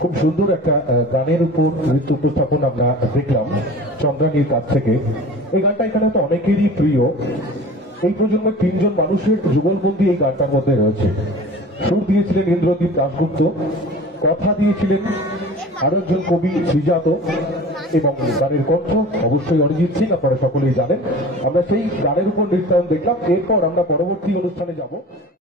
খুব সুন্দর একটা গানের উপর নৃত্য উপস্থাপন আমরা দেখলাম চন্দ্রানীর কাছ থেকে। এই গানটা এখানে তো অনেকেরই প্রিয়। এই প্রজন্মের তিনজন মানুষের যুগলবন্দি এই গানটার মধ্যে রয়েছে। সুর দিয়েছিলেন ইন্দ্রদীপ দাশগুপ্ত, কথা দিয়েছিলেন আরো একজন কবি শ্রীজাত, এবং গানের কণ্ঠ অবশ্যই অরিজিৎ সিং, আপনারা সকলেই জানেন। আমরা সেই গানের উপর নৃত্যায়ন দেখলাম। এরপর আমরা পরবর্তী অনুষ্ঠানে যাব।